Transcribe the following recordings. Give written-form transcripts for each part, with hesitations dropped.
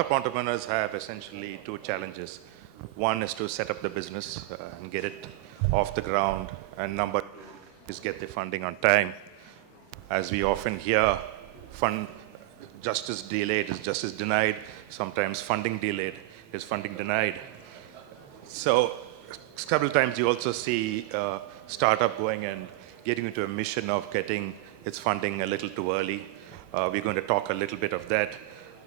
startup entrepreneurs have essentially two challenges. One is to set up the business and get it off the ground, and number two is get the funding on time. As we often hear, fund justice delayed is justice denied. Sometimes funding delayed is funding denied. So several times you also see startup going and getting into a mission of getting its funding a little too early. We're going to talk a little bit of that.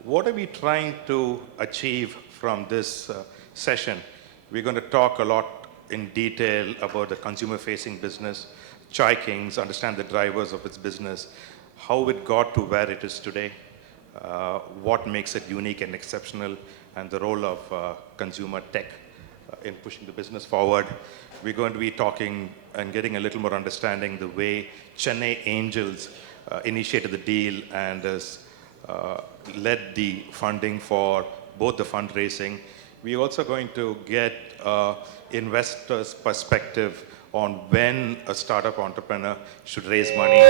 What are we trying to achieve from this session? We're going to talk a lot in detail about the consumer-facing business, Chai Kings, understand the drivers of its business, how it got to where it is today, what makes it unique and exceptional, and the role of consumer tech in pushing the business forward. We're going to be talking and getting a little more understanding the way Chennai Angels initiated the deal and has led the funding for both the fundraising. We're also going to get investors' perspective on when a startup entrepreneur should raise money.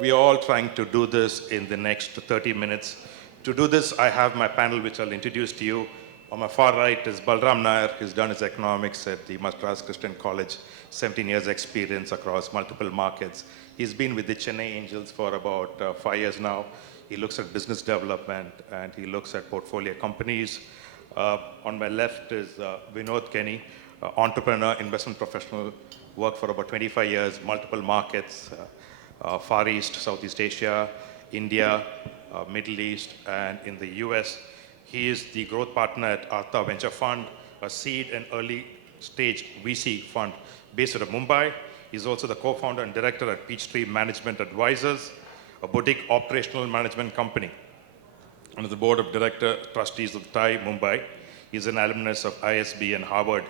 We are all trying to do this in the next 30 minutes. To do this, I have my panel, which I'll introduce to you. On my far right is Balram Nair. He's done his economics at the Madras Christian College, 17 years experience across multiple markets. He's been with the Chennai Angels for about 5 years now. He looks at business development and he looks at portfolio companies. On my left is Vinod Kenny, entrepreneur, investment professional, worked for about 25 years, multiple markets, Far East, Southeast Asia, India, Middle East, and in the US. He is the growth partner at Artha Venture Fund, a seed and early stage VC fund based out of Mumbai. He's also the co-founder and director at Peachtree Management Advisors, a boutique operational management company. Under the board of trustees of TAI Mumbai. He's an alumnus of ISB and Harvard.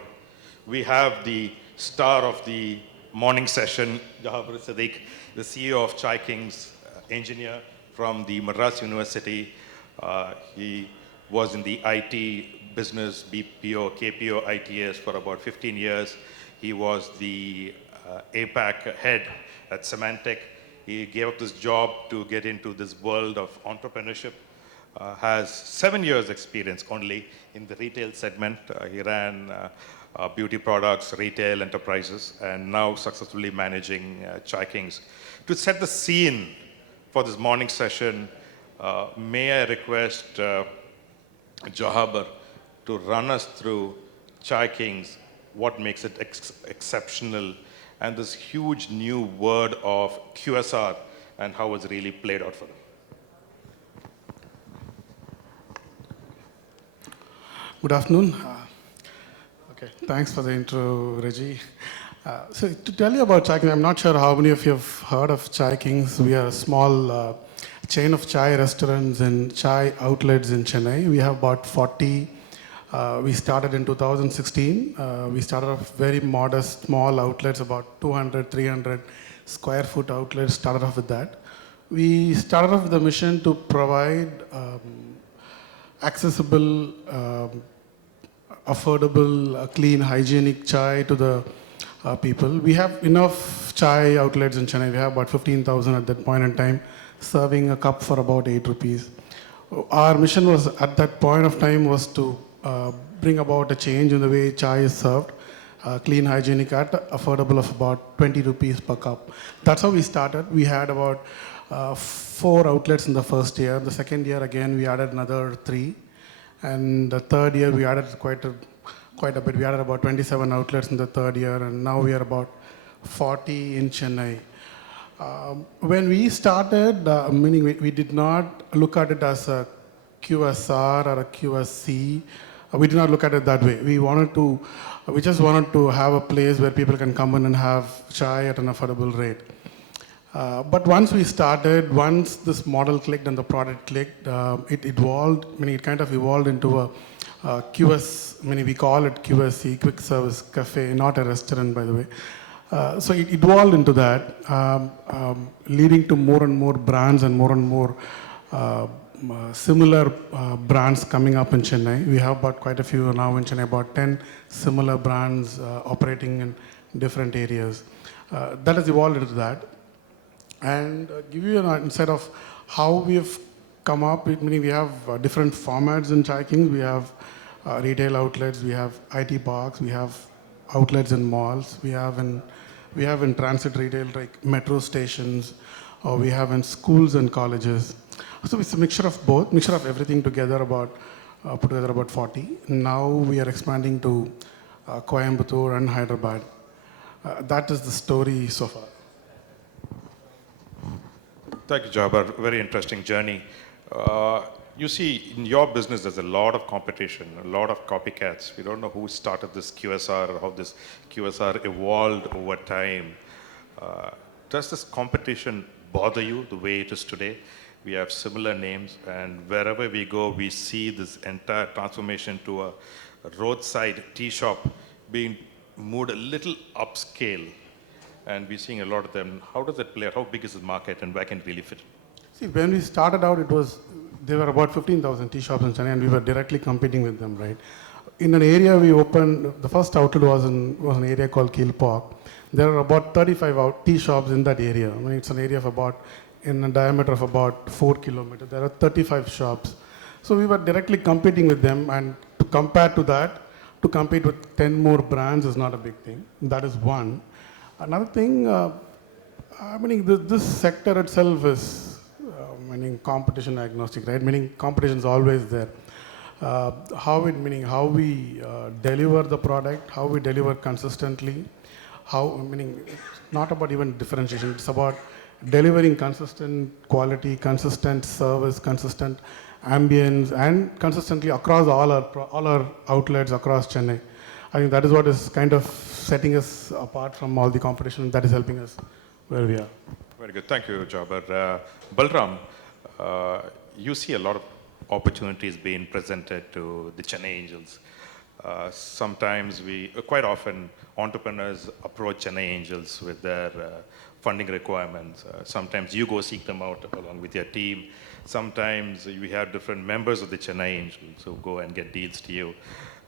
We have the star of the morning session, Jahabar Sadique, the CEO of Chai Kings, engineer from the Madras University. He was in the IT business, BPO, KPO, ITS for about 15 years. He was the APAC head at Symantec. He gave up this job to get into this world of entrepreneurship. Has 7 years experience only in the retail segment. He ran beauty products, retail enterprises, and now successfully managing Chai Kings. To set the scene for this morning session, may I request Jahabar to run us through Chai Kings, what makes it exceptional, and this huge new word of QSR and how it's really played out for them. Good afternoon. Okay, thanks for the intro, Reji. So to tell you about Chai Kings, I'm not sure how many of you have heard of Chai Kings. We are a small chain of chai restaurants and chai outlets in Chennai. We have about 40. We started in 2016. We started off very modest, small outlets, about 200, 300 square foot outlets, started off with that. We started off with the mission to provide accessible, affordable, clean, hygienic chai to the people. We have enough chai outlets in Chennai. We have about 15,000 at that point in time, serving a cup for about 8 rupees. Our mission was, at that point of time, was to bring about a change in the way chai is served, clean, hygienic, at affordable of about 20 rupees per cup. That's how we started. We had about 4 outlets in the first year. The second year, again, we added another 3. And the third year, we added quite a bit. We added about 27 outlets in the third year, and now we are about 40 in Chennai. When we started, meaning we did not look at it as a QSR or a QSC. We did not look at it that way. We just wanted to have a place where people can come in and have chai at an affordable rate. But once this model clicked and the product clicked, it evolved. It kind of evolved into a QS. We call it QSC, quick service cafe, not a restaurant, by the way. So it evolved into that, leading to more and more brands and more similar brands coming up in Chennai. We have about quite a few now in Chennai, about 10 similar brands operating in different areas. That has evolved into that. And give you an insight of how we have come up. Meaning we have different formats in Chai Kings. We have retail outlets, we have IT parks, we have outlets in malls, we have in transit retail like metro stations, or we have in schools and colleges. So it's a mixture of both, mixture of everything together. Put together about 40. Now we are expanding to Coimbatore and Hyderabad. That is the story so far. Thank you, Jahabar. Very interesting journey. You see, in your business, there's a lot of competition, a lot of copycats. We don't know who started this QSR or how this QSR evolved over time. Does this competition bother you the way it is today? We have similar names, and wherever we go, we see this entire transformation to a roadside tea shop being moved a little upscale, and we're seeing a lot of them. How does that play out? How big is the market, and where can it really fit? See, when we started out, there were about 15,000 tea shops in Chennai, and we were directly competing with them, right? In an area we opened, the first outlet was an area called Kilpok. There are about 35 tea shops in that area. I mean, it's an area of in a diameter of about 4 kilometers. There are 35 shops. So we were directly competing with them, and to compare to that, to compete with 10 more brands is not a big thing. That is one. Another thing, this sector itself is meaning competition agnostic, right? Meaning competition is always there. How we deliver the product, how we deliver consistently, it's not about even differentiation. It's about delivering consistent quality, consistent service, consistent ambience, and consistently across all our outlets across Chennai. I think that is what is kind of setting us apart from all the competition. That is helping us where we are. Very good. Thank you, Jahabar. Balram, you see a lot of opportunities being presented to the Chennai Angels. Quite often, entrepreneurs approach Chennai Angels with their funding requirements. Sometimes you go seek them out along with your team. Sometimes we have different members of the Chennai Angels who go and get deals to you.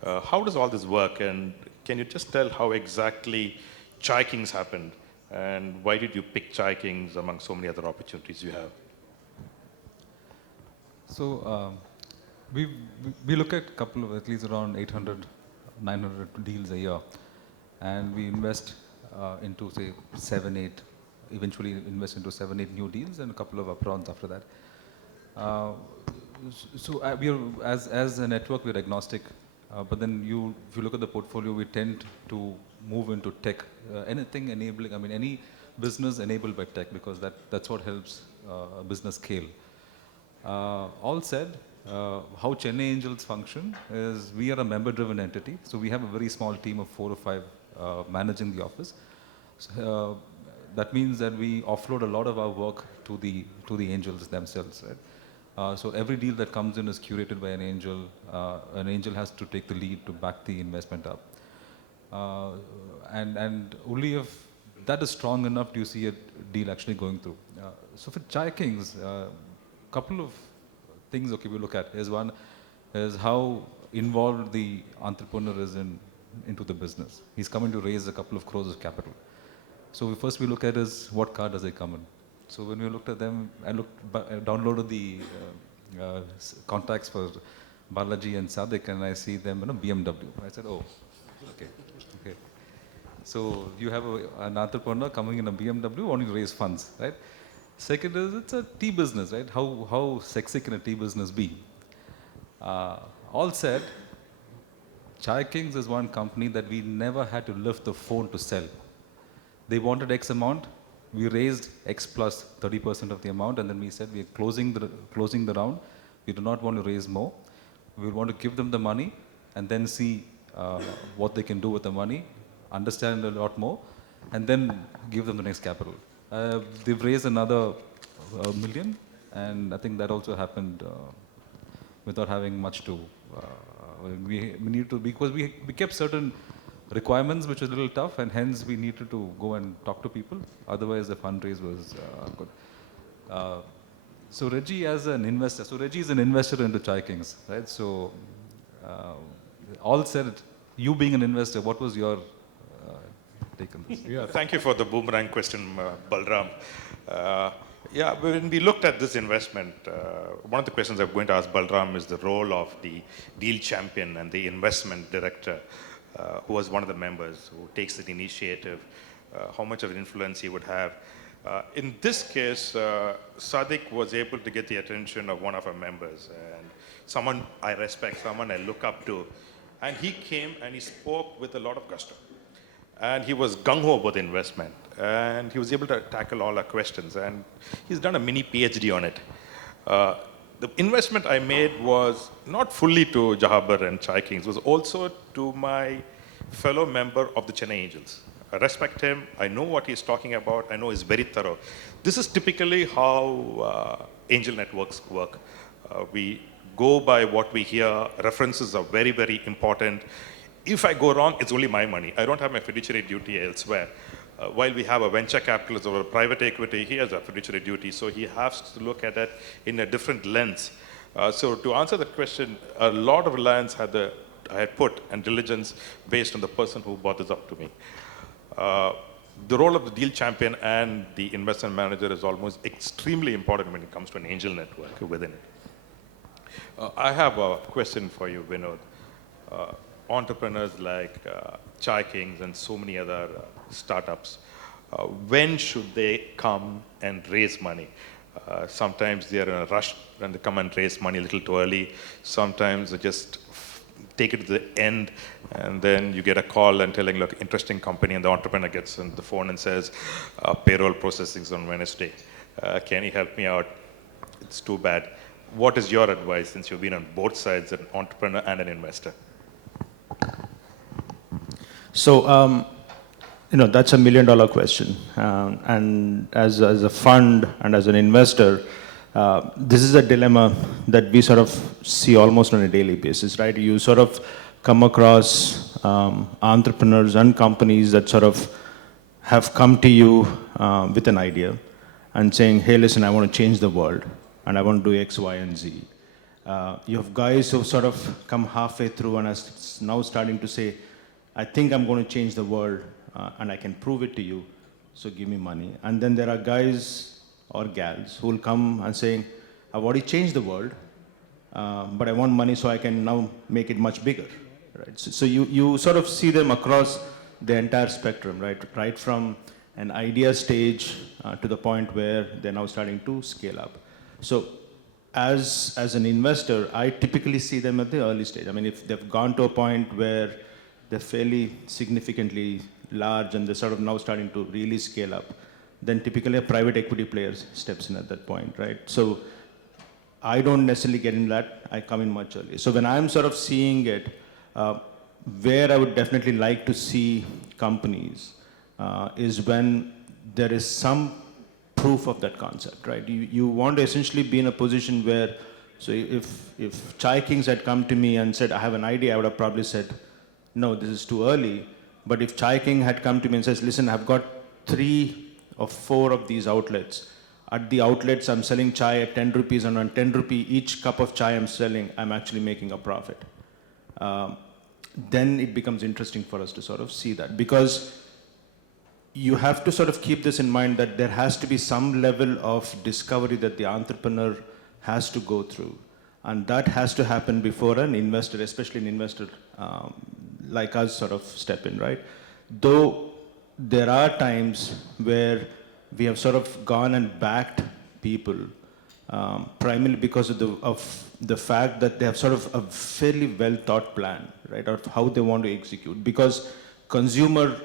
How does all this work? And can you just tell how exactly Chai Kings happened? And why did you pick Chai Kings among so many other opportunities you have? So we look at a couple of at least around 800, 900 deals a year, and we invest into say 7, 8. Eventually invest into 7, 8 new deals and a couple of upfronts after that. We are as a network we're agnostic, but then if you look at the portfolio, we tend to move into tech, anything enabling. I mean, any business enabled by tech, because that's what helps a business scale. All said, how Chennai Angels function is we are a member-driven entity, so we have a very small team of 4 or 5 managing the office. So, that means that we offload a lot of our work to the angels themselves, right? So every deal that comes in is curated by an angel. An angel has to take the lead to back the investment up. And only if that is strong enough do you see a deal actually going through. So for Chai Kings, couple of things we look at is one is how involved the entrepreneur is into the business. He's coming to raise a couple of crores of capital. So we look at is what car does he come in. So when we looked at them, I downloaded the contacts for Balaji and Sadique, and I see them in a BMW. I said, oh, okay. So you have an entrepreneur coming in a BMW wanting to raise funds, right? Second is it's a tea business, right? How sexy can a tea business be? All said, Chai Kings is one company that we never had to lift the phone to sell. They wanted X amount, we raised X plus 30% of the amount, and then we said we're closing the round. We do not want to raise more. We want to give them the money and then see what they can do with the money, understand a lot more, and then give them the next capital. They've raised another $1 million, and I think that also happened without having much to. We need to, because we kept certain requirements which was a little tough, and hence we needed to go and talk to people. Otherwise, the fundraise was good. So Reji as an investor, Reji is an investor into Chai Kings, right? So all said, you being an investor, what was your take on this? Yeah, thank you for the boomerang question, Balram. Yeah, when we looked at this investment, one of the questions I'm going to ask Balram is the role of the deal champion and the investment director, who was one of the members who takes the initiative, how much of an influence he would have. In this case, Sadique was able to get the attention of one of our members, and someone I respect, someone I look up to, and he came and he spoke with a lot of gusto. And he was gung-ho about the investment, and he was able to tackle all our questions, and he's done a mini PhD on it. The investment I made was not fully to Jahabar and Chai Kings, was also to my fellow member of the Chennai Angels. I respect him, I know what he's talking about, I know he's very thorough. This is typically how angel networks work. We go by what we hear, references are very, very important. If I go wrong, it's only my money. I don't have my fiduciary duty elsewhere. While we have a venture capitalist or a private equity, he has a fiduciary duty, so he has to look at it in a different lens. So to answer that question, a lot of reliance I had put and diligence based on the person who brought this up to me. The role of the deal champion and the investment manager is almost extremely important when it comes to an angel network within it. I have a question for you, Vinod. Entrepreneurs like Chai Kings and so many other startups, when should they come and raise money? Sometimes they're in a rush and they come and raise money a little too early. Sometimes they just take it to the end, and then you get a call and telling, look, interesting company, and the entrepreneur gets on the phone and says, payroll processing is on Wednesday. Can you help me out? It's too bad. What is your advice, since you've been on both sides, an entrepreneur and an investor? So, that's $1 million question. And as a fund and as an investor, this is a dilemma that we sort of see almost on a daily basis, right? You sort of come across entrepreneurs and companies that sort of have come to you with an idea and saying, hey, listen, I want to change the world and I want to do X, Y, and Z. You have guys who sort of come halfway through and are now starting to say, I think I'm going to change the world and I can prove it to you, so give me money. And then there are guys or gals who will come and saying, I've already changed the world, but I want money so I can now make it much bigger. Right? So you sort of see them across the entire spectrum, right? Right from an idea stage to the point where they're now starting to scale up. So as an investor, I typically see them at the early stage. I mean, if they've gone to a point where they're fairly significantly large and they're sort of now starting to really scale up, then typically a private equity player steps in at that point, right? So I don't necessarily get in that, I come in much earlier. So when I'm sort of seeing it, where I would definitely like to see companies is when there is some proof of that concept, right? You want to essentially be in a position where, so if Chai Kings had come to me and said, I have an idea, I would have probably said, no, this is too early. But if Chai King had come to me and says, listen, I've got 3 or 4 of these outlets. At the outlets, I'm selling chai at 10 rupees, and on 10 rupee each cup of chai I'm selling, I'm actually making a profit. Then it becomes interesting for us to sort of see that, because you have to sort of keep this in mind that there has to be some level of discovery that the entrepreneur has to go through. And that has to happen before an investor, especially an investor like us, sort of step in, right? Though there are times where we have sort of gone and backed people primarily because of the fact that they have sort of a fairly well thought plan, right, of how they want to execute. Because consumer,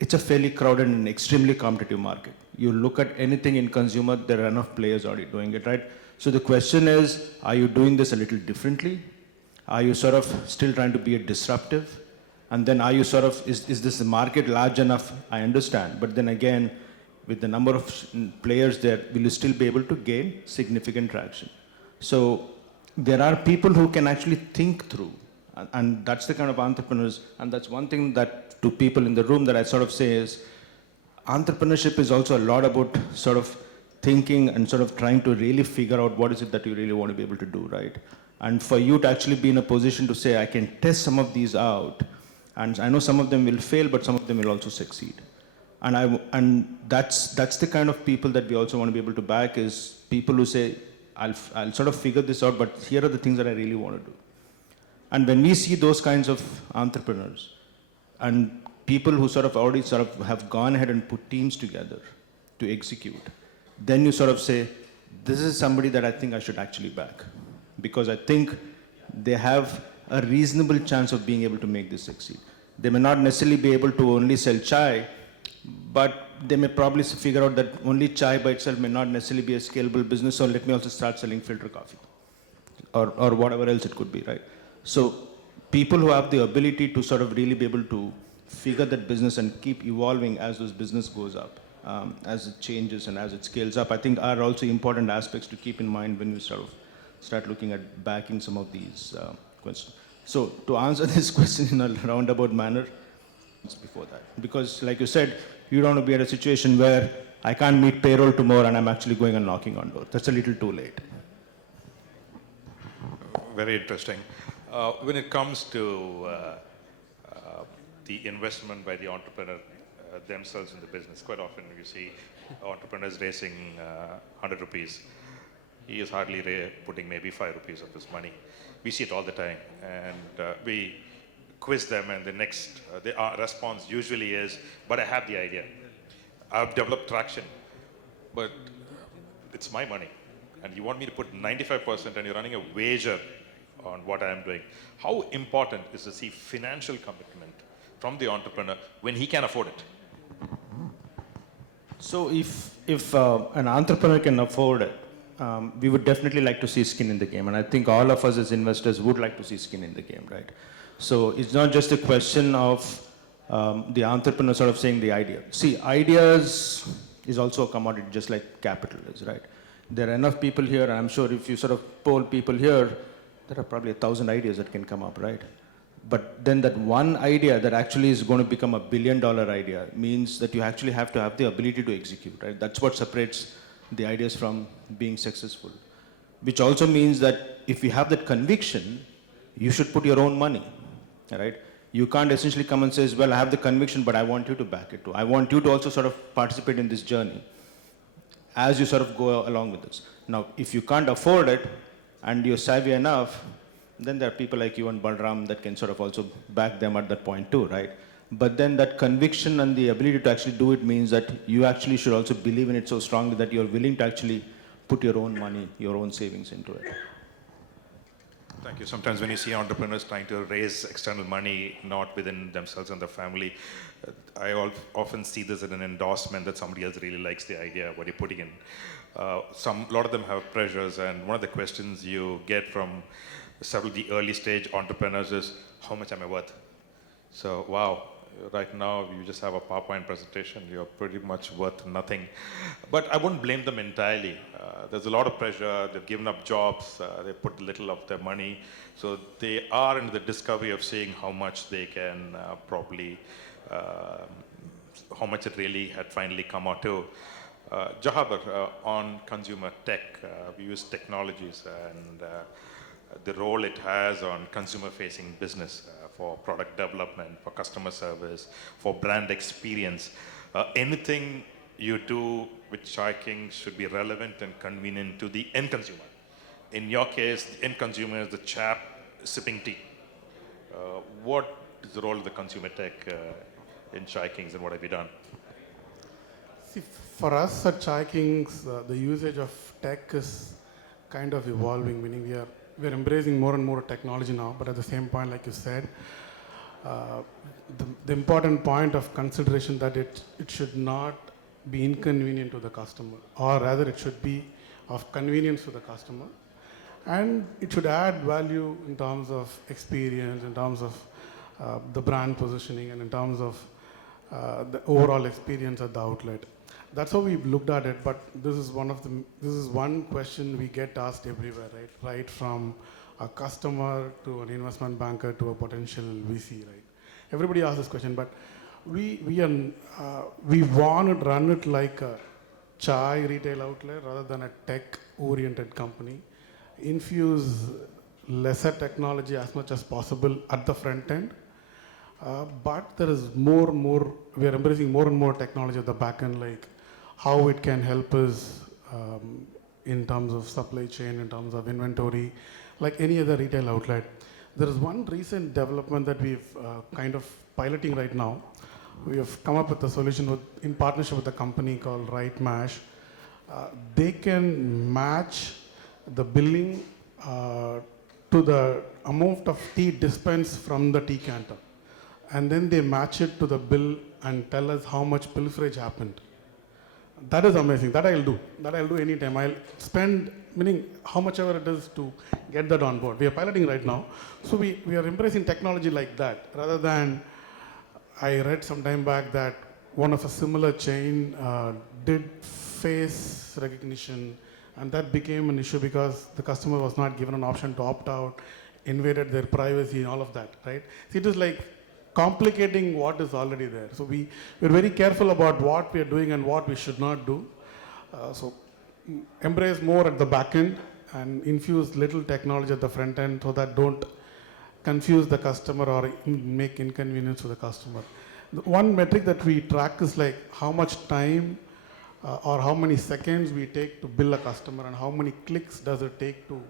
it's a fairly crowded and extremely competitive market. You look at anything in consumer, there are enough players already doing it, right? So the question is, are you doing this a little differently? Are you sort of still trying to be a disruptive? And then are you sort of, is this market large enough? I understand. But then again, with the number of players there, will you still be able to gain significant traction? So there are people who can actually think through. And that's the kind of entrepreneurs. And that's one thing that to people in the room that I sort of say is, entrepreneurship is also a lot about sort of thinking and sort of trying to really figure out what is it that you really want to be able to do, right? And for you to actually be in a position to say, I can test some of these out, and I know some of them will fail, but some of them will also succeed. And that's the kind of people that we also want to be able to back, is people who say, I'll sort of figure this out, but here are the things that I really want to do. And when we see those kinds of entrepreneurs and people who sort of already sort of have gone ahead and put teams together to execute, then you sort of say, this is somebody that I think I should actually back. Because I think they have a reasonable chance of being able to make this succeed. They may not necessarily be able to only sell chai, but they may probably figure out that only chai by itself may not necessarily be a scalable business, so let me also start selling filter coffee or whatever else it could be, right? So people who have the ability to sort of really be able to figure that business and keep evolving as those business goes up, as it changes and as it scales up, I think are also important aspects to keep in mind when you sort of start looking at backing some of these questions. So to answer this question in a roundabout manner, it's before that. Because like you said, you don't want to be at a situation where I can't meet payroll tomorrow and I'm actually going and knocking on door. That's a little too late. Very interesting. When it comes to the investment by the entrepreneur themselves in the business, quite often you see entrepreneurs raising 100 rupees. He is hardly putting maybe 5 rupees of his money. We see it all the time, and we quiz them, and the next response usually is, but I have the idea. I've developed traction, but it's my money. And you want me to put 95% and you're running a wager on what I am doing. How important is to see financial commitment from the entrepreneur when he can afford it? So if an entrepreneur can afford it, we would definitely like to see skin in the game. And I think all of us as investors would like to see skin in the game, right? So it's not just a question of the entrepreneur sort of saying the idea. See, ideas is also a commodity, just like capital is, right? There are enough people here, and I'm sure if you sort of poll people here, there are probably 1,000 ideas that can come up, right? But then that one idea that actually is going to become a $1 billion idea means that you actually have to have the ability to execute, right? That's what separates the ideas from being successful. Which also means that if you have that conviction, you should put your own money, right? You can't essentially come and say, well, I have the conviction, but I want you to back it too. I want you to also sort of participate in this journey as you sort of go along with this. Now, if you can't afford it and you're savvy enough, then there are people like you and Balram that can sort of also back them at that point too, right? But then that conviction and the ability to actually do it means that you actually should also believe in it so strongly that you're willing to actually put your own money, your own savings into it. Thank you. Sometimes when you see entrepreneurs trying to raise external money, not within themselves and their family, I often see this as an endorsement that somebody else really likes the idea, what you're putting in. A lot of them have pressures, and one of the questions you get from several of the early stage entrepreneurs is, how much am I worth? So, wow, right now you just have a PowerPoint presentation, you're pretty much worth nothing. But I wouldn't blame them entirely. There's a lot of pressure, they've given up jobs, they put little of their money. So they are in the discovery of seeing how much they can probably, how much it really had finally come out to. Jahabar, on consumer tech, we use technologies and the role it has on consumer-facing business for product development, for customer service, for brand experience. Anything you do with Chai King should be relevant and convenient to the end consumer. In your case, the end consumer is the chap sipping tea. What is the role of the consumer tech in Chai Kings, and what have you done? See, for us at Chai Kings, the usage of tech is kind of evolving, meaning we're embracing more and more technology now, but at the same point, like you said, the important point of consideration that it should not be inconvenient to the customer, or rather it should be of convenience to the customer, and it should add value in terms of experience, in terms of the brand positioning, and in terms of the overall experience at the outlet. That's how we've looked at it, but this is one question we get asked everywhere, right? Right from a customer to an investment banker to a potential VC, right? Everybody asks this question, but we want to run it like a chai retail outlet rather than a tech-oriented company. Infuse lesser technology as much as possible at the front end, But there is more and more, we are embracing more and more technology at the back end, like how it can help us in terms of supply chain, in terms of inventory, like any other retail outlet. There is one recent development that we've kind of piloting right now. We have come up with a solution in partnership with a company called Right Mash. They can match the billing to the amount of tea dispensed from the tea canter, and then they match it to the bill and tell us how much pilferage happened. That is amazing. That I'll do. That I'll do anytime. I'll spend, meaning how much ever it is to get that on board. We are piloting right now. So we are embracing technology like that rather than, I read some time back that one of a similar chain did face recognition, and that became an issue because the customer was not given an option to opt out, invaded their privacy and all of that, right? So it is like complicating what is already there. So we're very careful about what we are doing and what we should not do. Embrace more at the back end and infuse little technology at the front end so that don't confuse the customer or make inconvenience to the customer. The one metric that we track is like how much time or how many seconds we take to bill a customer and how many clicks does it take to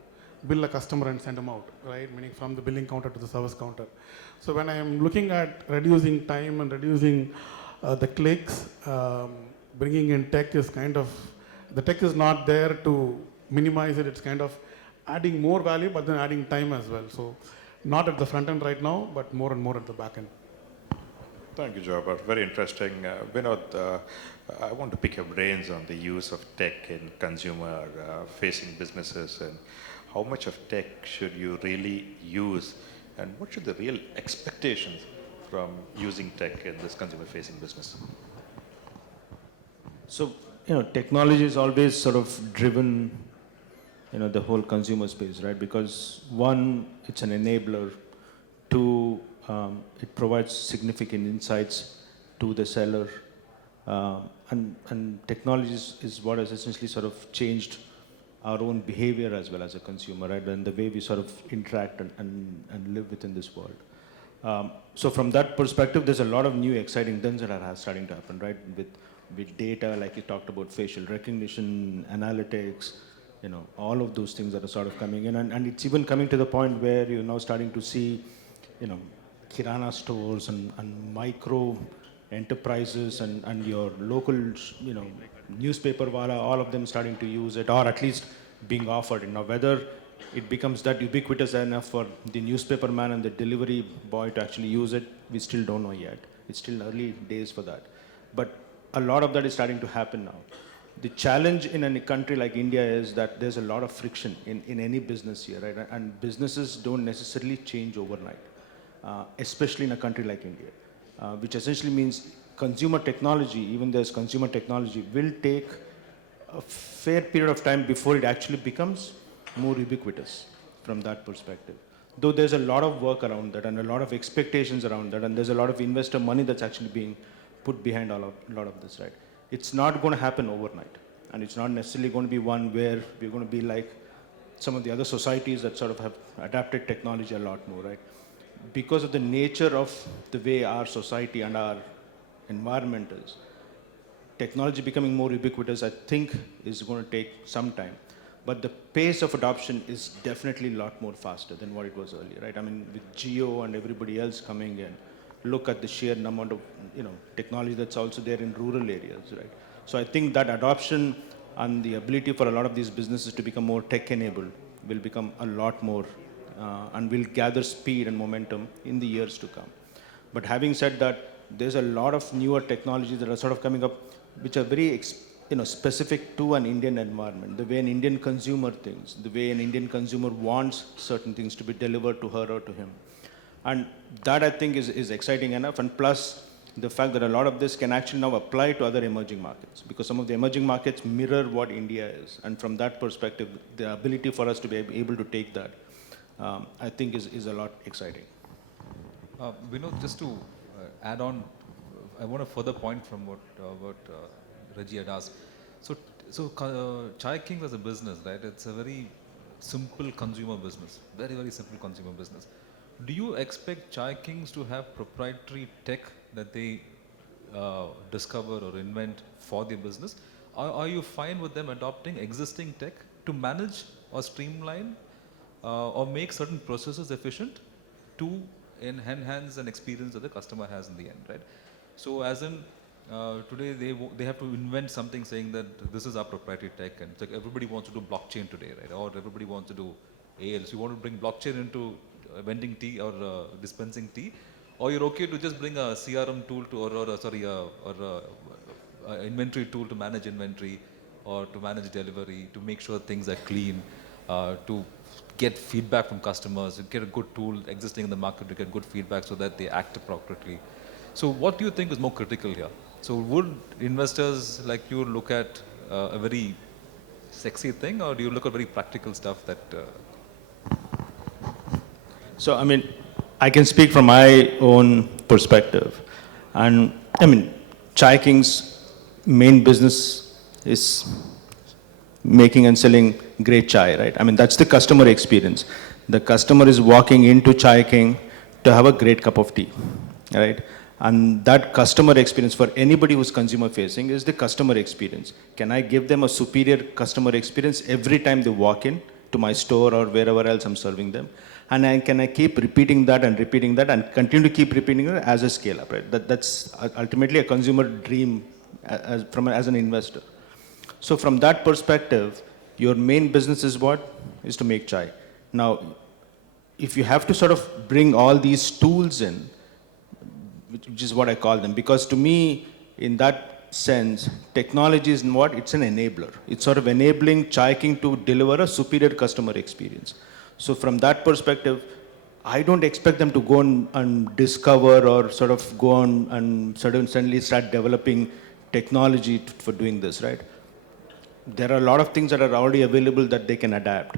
bill a customer and send them out, right? Meaning from the billing counter to the service counter. So when I am looking at reducing time and reducing the clicks, bringing in tech is kind of, the tech is not there to minimize it, it's kind of adding more value but then adding time as well. So not at the front end right now, but more and more at the back end. Thank you, Jahabar. Very interesting. Vinod, I want to pick your brains on the use of tech in consumer-facing businesses, and how much of tech should you really use, and what should the real expectations from using tech in this consumer-facing business? So, technology is always sort of driven, the whole consumer space, right? Because one, it's an enabler. Two, it provides significant insights to the seller. And technology is what has essentially sort of changed our own behavior as well as a consumer, right? And the way we sort of interact and live within this world. So from that perspective, there's a lot of new exciting things that are starting to happen, right? With data, like you talked about facial recognition, analytics, all of those things that are sort of coming in. And it's even coming to the point where you're now starting to see, kirana stores and micro enterprises and your local, newspaper wala, all of them starting to use it, or at least being offered. Now, whether it becomes that ubiquitous enough for the newspaper man and the delivery boy to actually use it, we still don't know yet. It's still early days for that. But a lot of that is starting to happen now. The challenge in a country like India is that there's a lot of friction in any business here, right? And businesses don't necessarily change overnight, especially in a country like India, which essentially means consumer technology, even there's consumer technology, will take a fair period of time before it actually becomes more ubiquitous from that perspective. Though there's a lot of work around that and a lot of expectations around that, and there's a lot of investor money that's actually being put behind a lot of this, right? It's not going to happen overnight, and it's not necessarily going to be one where we're going to be like some of the other societies that sort of have adapted technology a lot more, right? Because of the nature of the way our society and our environment is, technology becoming more ubiquitous, I think, is going to take some time. But the pace of adoption is definitely a lot more faster than what it was earlier, right? I mean, with Geo and everybody else coming in, look at the sheer amount of technology that's also there in rural areas, right? So I think that adoption and the ability for a lot of these businesses to become more tech-enabled will become a lot more and will gather speed and momentum in the years to come. But having said that, there's a lot of newer technologies that are sort of coming up, which are very specific to an Indian environment, the way an Indian consumer thinks, the way an Indian consumer wants certain things to be delivered to her or to him. And that, I think, is exciting enough. And plus, the fact that a lot of this can actually now apply to other emerging markets, because some of the emerging markets mirror what India is. And from that perspective, the ability for us to be able to take that, I think, is a lot exciting. Vinod, just to add on, I want a further point from what Reji had asked. So Chai Kings as a business, right? It's a very simple consumer business, very, very simple consumer business. do you expect Chai Kings to have proprietary tech that they discover or invent for their business? Or are you fine with them adopting existing tech to manage or streamline or make certain processes efficient to enhance an experience that the customer has in the end, right? So as in, today they have to invent something saying that this is our proprietary tech, and it's like everybody wants to do blockchain today, right? Or everybody wants to do AL. So you want to bring blockchain into vending tea or dispensing tea, or you're okay to just bring a CRM tool to, inventory tool to manage inventory or to manage delivery, to make sure things are clean, to get feedback from customers, get a good tool existing in the market to get good feedback so that they act appropriately. So what do you think is more critical here? So would investors like you look at a very sexy thing, or do you look at very practical stuff that... So, I mean, I can speak from my own perspective. And, I mean, Chai King's main business is making and selling great chai, right? I mean, that's the customer experience. The customer is walking into Chai King to have a great cup of tea, right? And that customer experience for anybody who's consumer facing is the customer experience. Can I give them a superior customer experience every time they walk in to my store or wherever else I'm serving them? And can I keep repeating that and continue to keep repeating it as a scale up, right? That's ultimately a consumer dream as an investor. So from that perspective, your main business is what? Is to make chai. Now, if you have to sort of bring all these tools in, which is what I call them, because to me, in that sense, technology is what? It's an enabler. It's sort of enabling Chai King to deliver a superior customer experience. So from that perspective, I don't expect them to go and discover or sort of go on and suddenly start developing technology for doing this, right? There are a lot of things that are already available that they can adapt.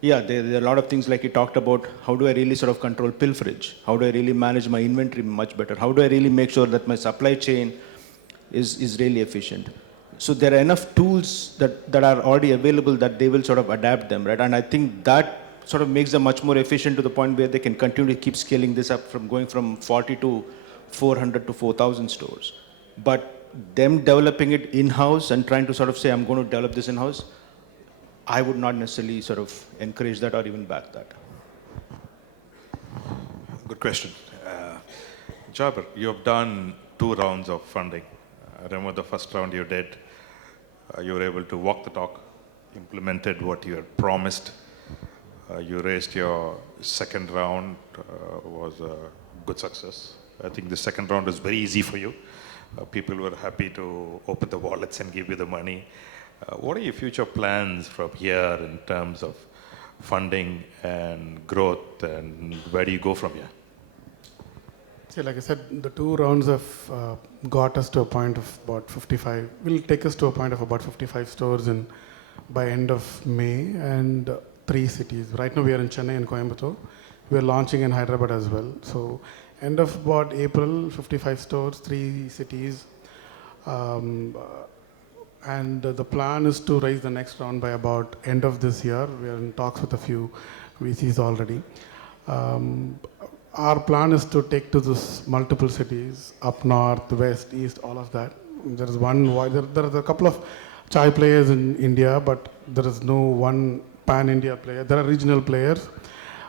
Yeah, there are a lot of things like you talked about, how do I really sort of control pilferage? How do I really manage my inventory much better? How do I really make sure that my supply chain is really efficient? So there are enough tools that are already available that they will sort of adapt them, right? And I think that sort of makes them much more efficient to the point where they can continue to keep scaling this up from going from 40 to 400 to 4,000 stores. But them developing it in-house and trying to sort of say, I'm going to develop this in-house, I would not necessarily sort of encourage that or even back that. Good question. Jahabar, you have done 2 rounds of funding. I remember the first round you did, you were able to walk the talk, implemented what you had promised. You raised your second round, was a good success. I think the second round was very easy for you. People were happy to open the wallets and give you the money. What are your future plans from here in terms of funding and growth, and where do you go from here? See, like I said, the 2 rounds have got us to a point of about 55. Will take us to a point of about 55 stores by end of May, and 3 cities. Right now we are in Chennai and Coimbatore. We are launching in Hyderabad as well. So end of about April, 55 stores, 3 cities. And the plan is to raise the next round by about end of this year. We are in talks with a few VCs already. Our plan is to take to this multiple cities, up north, west, east, all of that. There is there are a couple of chai players in India, but there is no one pan-India player. There are regional players.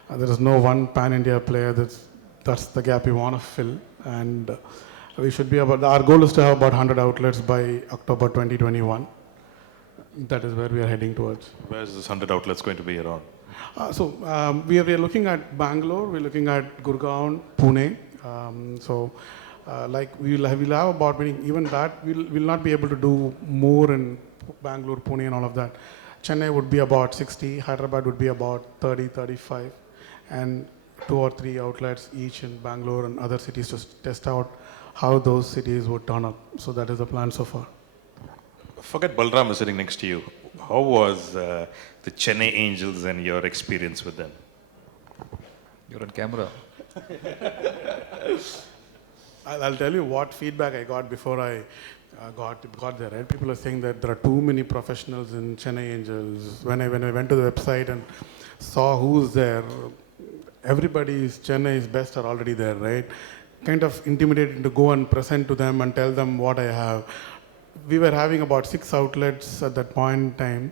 There is no one pan-India player. That's the gap we want to fill. And we should be our goal is to have about 100 outlets by October 2021. That is where we are heading towards. Where is this 100 outlets going to be around? We are looking at Bangalore, we're looking at Gurgaon, Pune. We'll have about, meaning even that, we'll not be able to do more in Bangalore, Pune and all of that. Chennai would be about 60, Hyderabad would be about 30, 35, and 2 or 3 outlets each in Bangalore and other cities to test out how those cities would turn up. So that is the plan so far. Forget Balram is sitting next to you. How was the Chennai Angels and your experience with them? You're on camera. I'll tell you what feedback I got before I got there. Right? People are saying that there are too many professionals in Chennai Angels. When I went to the website and saw who's there, everybody's Chennai's best are already there, right? Kind of intimidating to go and present to them and tell them what I have. We were having about 6 outlets at that point in time.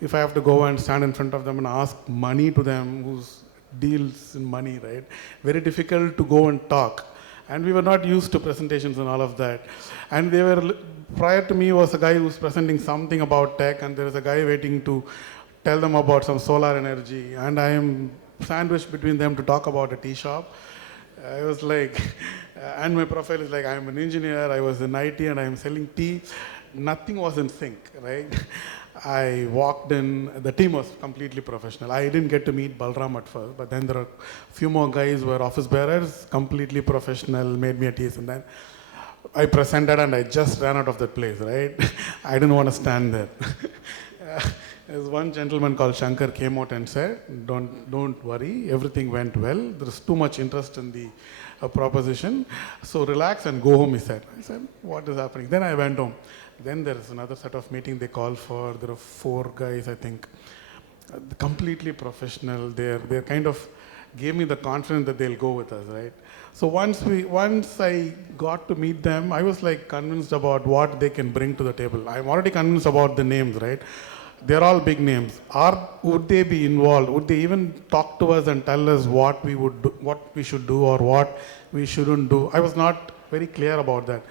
If I have to go and stand in front of them and ask money to them, who's deals in money, right? Very difficult to go and talk. And we were not used to presentations and all of that. And they were, prior to me was a guy who was presenting something about tech, and there is a guy waiting to tell them about some solar energy. And I am sandwiched between them to talk about a tea shop. I was like, and my profile is like, I'm an engineer, I was in IT and I'm selling tea. Nothing was in sync, right? I walked in, the team was completely professional. I didn't get to meet Balram at first, but then there are a few more guys who were office bearers, completely professional, made me a tea, and then I presented and I just ran out of that place, right? I didn't want to stand there. There's one gentleman called Shankar came out and said, don't worry, everything went well. There's too much interest in the proposition. So relax and go home, he said. I said, what is happening? Then I went home. Then there's another set of meeting they call for. There are 4 guys, I think, completely professional. They're kind of gave me the confidence that they'll go with us, right? So once I got to meet them, I was like convinced about what they can bring to the table. I'm already convinced about the names, right? They're all big names. Would they be involved? Would they even talk to us and tell us what we would do, what we should do or what we shouldn't do? I was not very clear about that.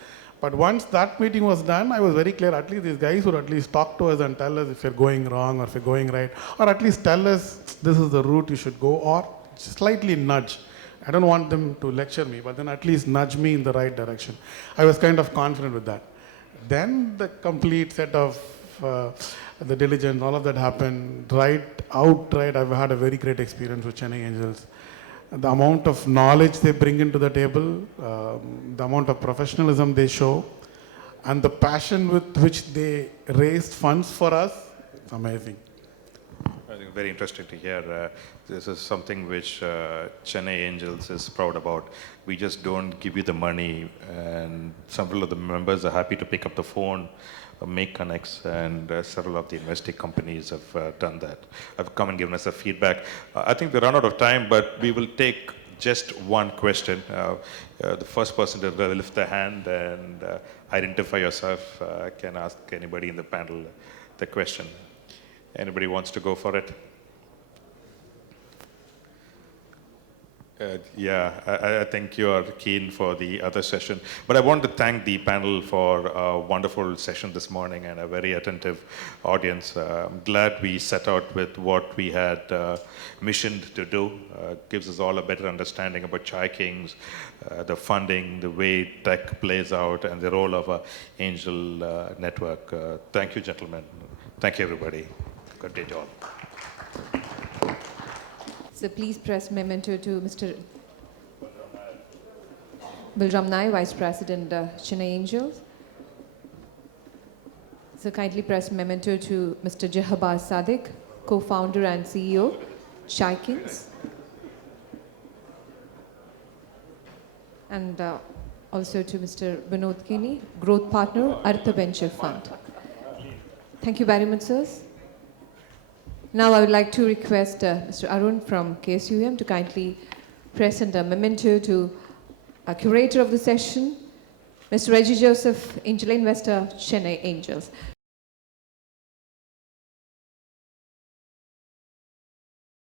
But once that meeting was done, I was very clear, at least these guys would at least talk to us and tell us if you're going wrong or if you're going right, or at least tell us this is the route you should go, or slightly nudge. I don't want them to lecture me, but then at least nudge me in the right direction. I was kind of confident with that. Then the complete set of the diligence, all of that happened. Outright, I've had a very great experience with Chennai Angels. The amount of knowledge they bring into the table, the amount of professionalism they show, and the passion with which they raised funds for us, it's amazing. I think very interesting to hear. This is something which Chennai Angels is proud about. We just don't give you the money, and several of the members are happy to pick up the phone, make connects, and several of the investing companies have done that. Have come and given us a feedback. I think we run out of time, but we will take just one question. The first person to lift their hand and identify yourself can ask anybody in the panel the question. Anybody wants to go for it? I think you are keen for the other session. But I want to thank the panel for a wonderful session this morning and a very attentive audience. I'm glad we set out with what we had missioned to do. Gives us all a better understanding about Chai Kings, the funding, the way tech plays out, and the role of an angel network. Thank you, gentlemen. Thank you, everybody. Good day to all. So please press memento to Mr. Balram Nair, Vice President, Chennai Angels. So kindly press memento to Mr. Jahabar Sadique, Co-founder and CEO, Chai Kings. And also to Mr. Vinod Kini, Growth Partner, Artha Venture Fund. Thank you very much, sirs. Now I would like to request Mr. Arun from KSUM to kindly present a memento to a curator of the session, Mr. Reji Joseph, Angel Investor, Chennai Angels.